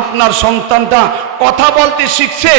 আপনার সন্তানটা কথা বলতে শিখছে,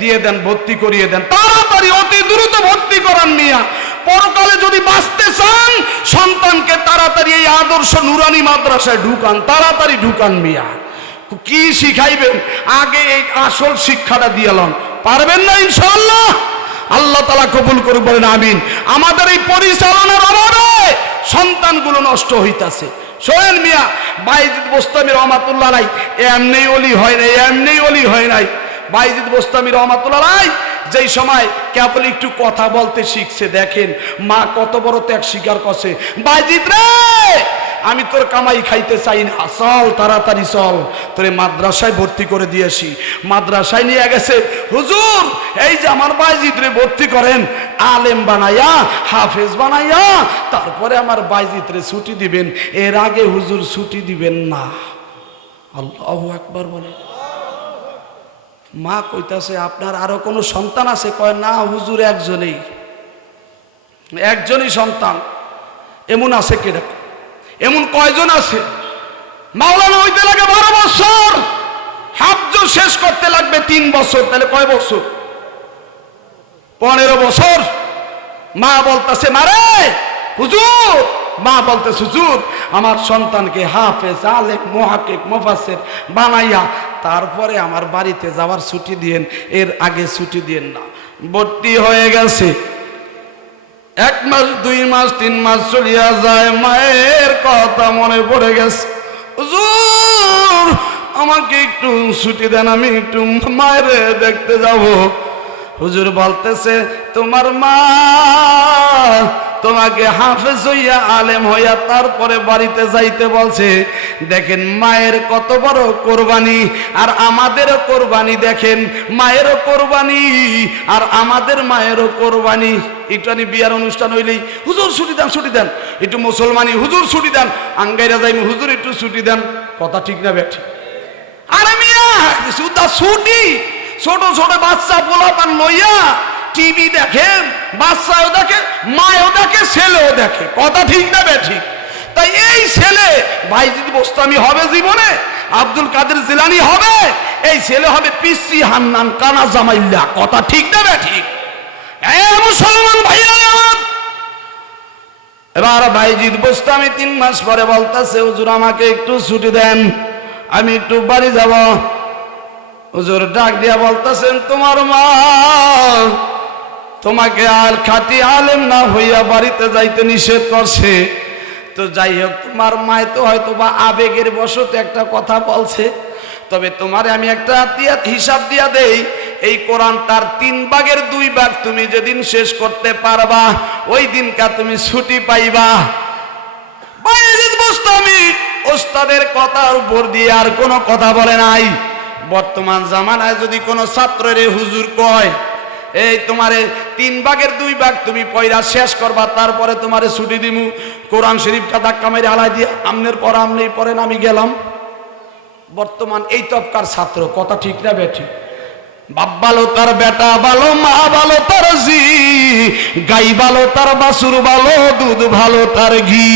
দিয়ে দেন, ভর্তি করিয়ে দেন তাড়াতাড়ি, অতি দ্রুত ভর্তি করান মিয়া। পরকালে যদি বাঁচতে চান সন্তানকে তাড়াতাড়ি এই আদর্শ নুরানি মাদ্রাসায় ঢুকান, তাড়াতাড়ি ঢুকান মিয়া। কি শিখাইবেন আগে এই আসল শিক্ষাটা দিয়ে লন, পারবেন না ইনশাআল্লাহ? আল্লাহ তাআলা কবুল করুন, বলেন আমিন। আমাদের এই পরিচালনার অভাবে সন্তানগুলো নষ্ট হইতাছে। শোনেন মিয়া, বাইজিদ বোস্তামি রহমাতুল্লাহ আলাইহি এমনি ওলি হয় নাই, এমনি ওলি হয় নাই। বাইজিদ বোস্তামি রহমাতুল্লাহ আলাইহি যেই সময় কেবল একটু কথা বলতে শিখছে, দেখেন মা কত বড় ত্যাগ স্বীকার করছে। বাইজিদ রে, আমি তোর কামাই খাইতে চাই না, চল তাড়াতাড়ি চল, তোরে মাদ্রাসায় ভর্তি করে দিয়েছি। মাদ্রাসায় নিয়ে গেছে, হুজুর এই যে আমার বাইজিদ রে ভর্তি করেন, আলেম বানাইয়া, হাফেজ বানাইয়া, তারপরে আমার বাইজিদ রে ছুটি দিবেন, এর আগে হুজুর ছুটি দিবেন না। আল্লাহু আকবার বলে। মা কইতাছে আপনার আরো কোনো সন্তান আছে? কয় না হুজুর, একজনই সন্তান। এমন আছে কেডা? এমন কয়জন আছে? মাওলানা হইতে লাগে 12 বছর, হাফজ শেষ করতে লাগবে 3 বছর, তাহলে কয় বছর? 15 বছর। মা বলতেছে মারে হুজুর, মা বলতেছে হুজুর আমার সন্তানকে হাফেজ, আলেম, মুহাক্কিক, মুফাসসির বানাইয়া তারপরে আমার বাড়িতে যাওয়ার ছুটি দিয়েন, এর আগে ছুটি দিয়েন না। ভর্তি হয়ে গেছে, 1 মাস 2 মাস 3 মাস চলিয়া যায়, মায়ের কথা মনে পড়ে গেছে, হুজুর আমাকে একটু ছুটি দেন, আমি একটু মায়ের দেখতে যাব। হুজুর বলতেছে তোমার মা তোমাকে হাফেজ হইয়া, আলেম হইয়া তারপরে বাড়িতে যাইতে বলছে। দেখেন মায়ের কত বড় কোরবানি, আর আমাদেরও কোরবানি। দেখেন মায়েরও কোরবানি আর আমাদের মায়েরও কোরবানি। একটু বিয়ার অনুষ্ঠান হইলেই হুজুর ছুটি দেন, ছুটি দেন, একটু মুসলমানি হুজুর ছুটি দেন, আঙ্গাইরা যাইনি হুজুর একটু ছুটি দেন। কথা ঠিক না বেঠি? আরে মিয়া সুদা ছুটি, ছোট ছোট বাচ্চা পোলাপান লইয়া টিভি দেখে, বাচ্চাও দেখে, মায়ও দেখে, ছেলেও দেখে। কথা ঠিক না বেঠিক? তাই এই ছেলে বাইজিদ বোস্তামি হবে জীবনে, আব্দুল কাদের জিলানী হবে, এই ছেলে হবে পিসি হান্নান কানা জামাইল্লা। কথা ঠিক না বেঠিক? মুসলমান ভাইরা আমার, এবার বাইজিদ বোস্তামি 3 মাস পরে বলতেছে হুজুর আমাকে একটু ছুটি দেন, আমি একটু বাড়ি যাব। হুজুর ডাক দিয়া বলতেছেন তোমার মা তোমাকে আর খাঁটি আলেম না হইয়া বাড়িতে যাইতে নিষেধ করছে। তো যাই হোক, তোমার মায় তো হয়তো বা আবেগের বশত একটা কথা বলছে, তবে তোমারে আমি একটা হিসাব দিয়া দেই, এই কোরআন তার 3 ভাগের 2 ভাগ তুমি যেদিন শেষ করতে পারবা ওই দিনকা তুমি ছুটি পাইবা। বাইজিদ বোস্তামি ওস্তাদের কথার উপর দিয়ে আর কোনো কথা বলে নাই। বর্তমান জামানায় যদি কোনো ছাত্ররে হুজুর কয় এই তোমারে 3 ভাগের 2 ভাগ তুমি পয়রা শেষ করবা, তারপরে তোমারে ছুটি দিমু, কোরআন শরীফটা ধাক্কা মেরে হালাই দিয়ে আমনের পর আমনেই পড়েন, আমি গেলাম। বর্তমান এই তবকার ছাত্র। কথা ঠিক না বেঠি? বাপ ভালো তার বেটা ভালো, মা ভালো তার জি, গাই ভালো তার বাছুর ভালো, দুধ ভালো তার ঘি।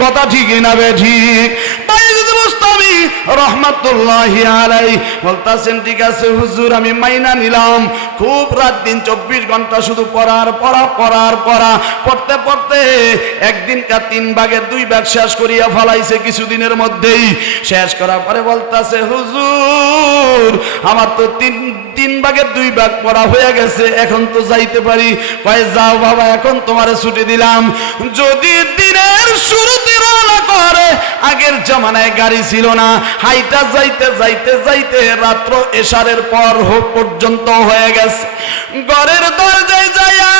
কথা ঠিক না বেঠিক? বাইজিদ বোস্তামি রহমাতুল্লাহি আলাইহি বলতাছেন ঠিক আছে হুজুর আমি মাইনা নিলাম, খুব রাত দিন 24 ঘন্টা শুধু পড়ার পড়া, পড়ার পড়া, পড়তে পড়তে একদিনকা 3 ভাগের 2 ভাগ শেষ করিয়া ফলাইছে কিছুদিনের মধ্যেই। শেষ করার পরে বলতাছে হুজুর আমার তো 3 ভাগের 2 ভাগ পড়া হয়ে গেছে, এখন তো যাইতে পারি। কয় যাও বাবা, এখন তোমারে ছুটি দিলাম। যদি দিনের শুরুতে রওনা করে, আগের জামানায় গাড়ি ছিল না, হাইটা যাইতে যাইতে যাইতে রাত্র এশারের পর পর্যন্ত হয়ে গেছে। ঘরের দরজায় যাইয়া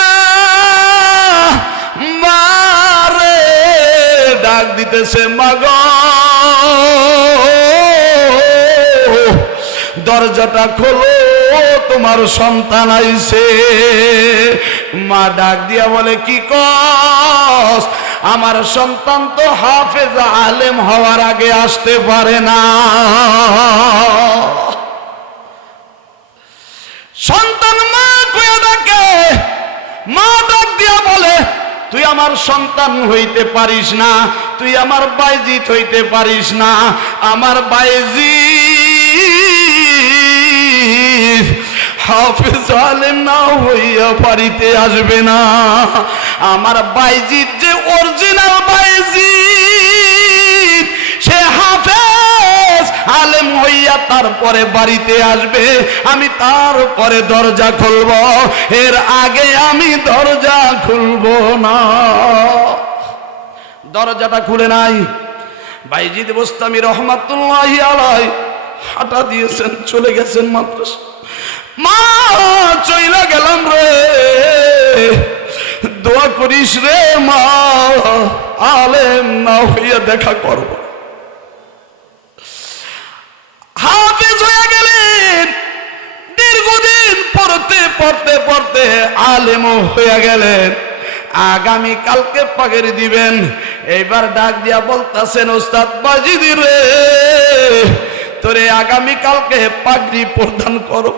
মারে ডাক দিতেছে, মাগো দরজাটা খোলো, তোমার সন্তান আইছে। মা ডাক দিয়া বলে কি কস? আমার সন্তান তো হাফেজ আলেম হওয়ার আগে আসতে পারে না। সন্তান মা কইয়া ডাকে, মা ডাক দিয়া বলে তুই আমার সন্তান হইতে পারিস না, তুই আমার বাইজিত হইতে পারিস না। আমার বাইজিত আলেম না হইয়া বাড়িতে আসবে না। আমার বাইজিদ যে অরিজিনাল বাইজিদ, সে হাফেজ আলেম হইয়া তারপরে বাড়িতে আসবে, আমি তারপরে দরজা খুলব, এর আগে আমি দরজা খুলব না। দরজাটা খুলে নাই। বাইজিদ বোস্তামি রহমাতুল্লাহি আলাইহি হাঁটা দিয়েছেন, চলে গেছেন মাদ্রাসা। মা চইলা গেলাম রে, দোয়া করিস রে মা, আলেম না হইয়া দেখা করব। হাফেজ হয়ে গেলেন, দীর্ঘদিন পড়তে পড়তে পড়তে আলেমও হয়ে গেলেন। আগামী কালকে পাগড়ি দিবেন। এইবার ডাক দিয়া বলতাছেন, ওস্তাদ বাজিদ রে, তোরে আগামী কালকে পাগড়ি প্রদান করো,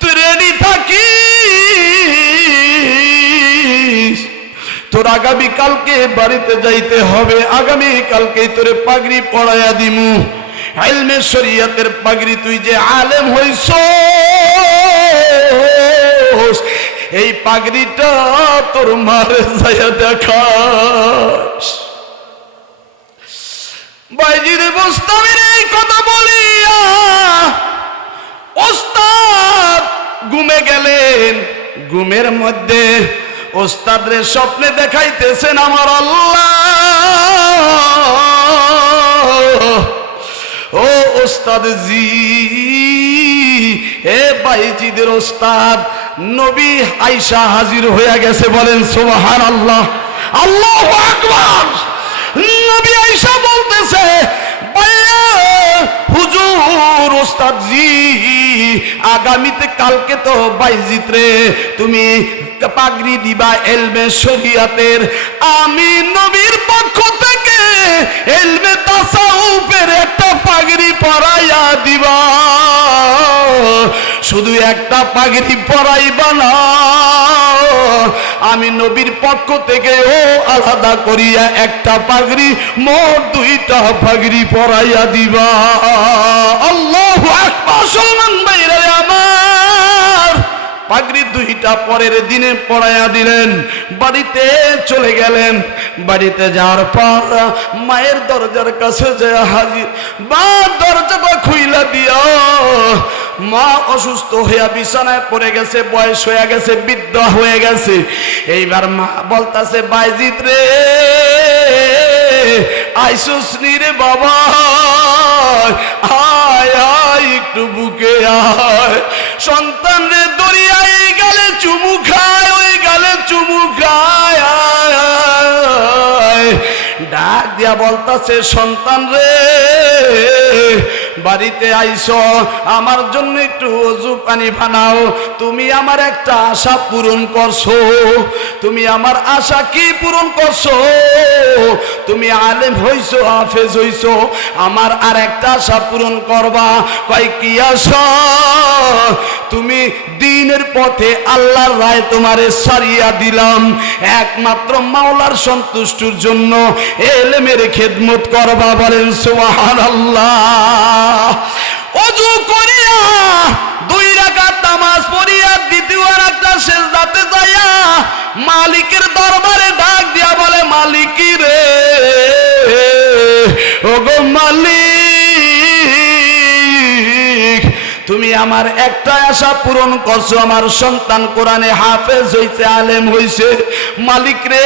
তুই রেডি থাকিস, তোর আগামী কালকে বাড়িতে যাইতে হবে, আগামী কালকে তোরে পাগড়ি পড়াইয়া দিমু। ইলমে শরীয়তের পাগড়ি, তুই যে আলেম হইছস, এই পাগড়িটা তোর মারে যাইয়া দেখাস। বাইজিদ বোস্তামির এই কথা বলিয়া ওস্তাদ ঘুমে গেলেন। ঘুমের মধ্যে ওস্তাদ রে স্বপ্নে দেখাইতেছেন আমার আল্লাহ। ও ওস্তাদ জি, এ বাইজিদের ওস্তাদ নবী আয়েশা হাজির হয়ে গেছে, বলেন সুবহানাল্লাহ, আল্লাহু আকবার। নবী আয়েশা বলতেছে, হুজুর ওস্তাদ জি, আগামীতে কালকে তো বাইজিদ রে তুমি পাগড়ি দিবা ইলমে শরীয়তের, আমি নবীর পক্ষ থেকে ইলমে তাসাউফের একটা পাগড়ি পরাইয়া দিবা। শুধু একটা পাগড়ি পরাইবা না, আমি নবীর পক্ষ থেকে ও আলাদা করিয়া একটা পাগড়ি, মোট দুইটা পাগড়ি পরাইয়া দিবা। আল্লাহু আকবার। মুসলমান ভাইরা আমার, পাগড়ি দুইটা পরের দিনে পরাইয়া দিলেন, বাড়িতে চলে গেলেন। বাড়িতে যাওয়ার পর মায়ের দরজার কাছে যে হাজির, মা দরজাটা খুইলা দিয়া, মা অসুস্থ হইয়া বিছানায় পড়ে গেছে, বয়স হয়ে গেছে, বৃদ্ধ হয়ে গেছে। এইবার মা বলতাছে, বাইজিদ রে আইসুস নি রে বাবা, আয় আয় একটু বুকে আয়। সন্তান রে দরিয়ায় গালে চুমু খায়, ওই গালে চুমু খায়, ডাক দিয়া বলতাছে, সন্তান রে বাড়িতে আইসো, আমার জন্য একটু ওযু পানি বানাও। তুমি আমার একটা আশা পূরণ করছো, তুমি আমার আশা কি পূরণ করছো? তুমি আলেম হইছো, হাফেজ হইছো, আমার আর একটা আশা পূরণ করবা। কয় কি আশা? তুমি দ্বীনের পথে আল্লাহর রায় তোমারে সারিয়া দিলাম, একমাত্র মাওলার সন্তুষ্টির জন্য ইলমের খেদমত করবা। বলেন সুবহানাল্লাহ। ওযু করিয়া 2 রাকাত নামাজ পড়িয়া দ্বিতীয় রাকাত সিজদাতে যায়া মালিকের দরবারে ডাক দিয়া বলে, মালিকি রে, ওগো মালিক, তুমি আমার একটা আশা পূরণ করছো, আমার সন্তান কোরআনে হাফেজ হইছে, আলেম হইছে। মালিক রে,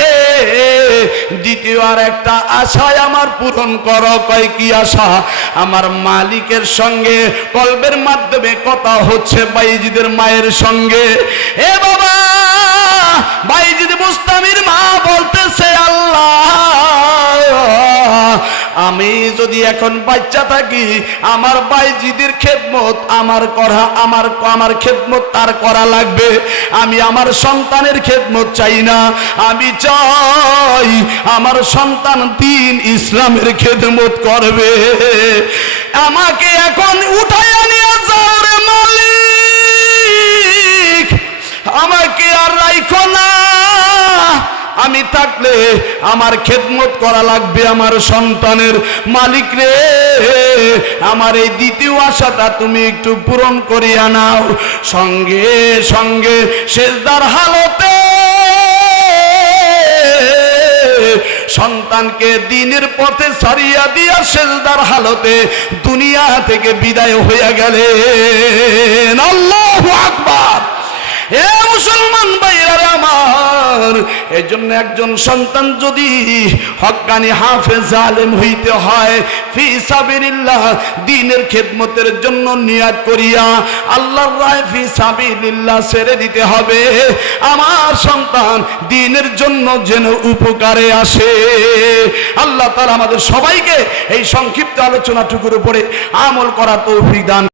দ্বিতীয় আর একটা আশায় আমার পূরণ করো। কয় কি আশা? আমার মালিকের সঙ্গে কলবের মাধ্যমে কথা হচ্ছে বাইজিদের মায়ের সঙ্গে। এ বাবা, বাইজিদ মুস্তামির মা বলতেছে, আল্লাহ, আমি যদি এখন বাচ্চা থাকি, আমার বাইজিদের খেদমত আমার খেদমত তার করা লাগবে। আমি আমার সন্তানের খেদমত চাই না, আমি চাই আমার সন্তান দ্বীন ইসলামের খেদমত করবে। আমাকে এখন উঠাইয়া নিয়ে যাও রে মালিক, আমাকে আর রাইখো না। আমি আমি থাকলে আমার খেদমত করা লাগবে আমার সন্তানের। মালিক রে, আমার এই দ্বিতীয় আশাটা তুমি একটু পূরণ করিয়া নাও। সঙ্গে সঙ্গে সেজদার হালতে সন্তানকে দ্বীনের পথে ছাড়িয়া দিয়া সেজদার হালতে দুনিয়া থেকে বিদায় হইয়া গেলেন। আল্লাহু আকবার। এ মুসলমান ভাইরা আমার, এই জন্য একজন সন্তান যদি হক্কানি হাফেজ আলেম হইতে হয়, ফি সাবিলিল্লাহ দ্বীনের খেদমতের জন্য নিয়াত করিয়া আল্লাহর রাহে ফি সাবিলিল্লাহ ছেড়ে দিতে হবে। আমার সন্তান দ্বীনের জন্য যেন উপকারে আসে। আল্লাহ তাআলা আমাদের সবাইকে এই সংক্ষিপ্ত আলোচনাটুকুর উপরে আমল করা তৌফিক দান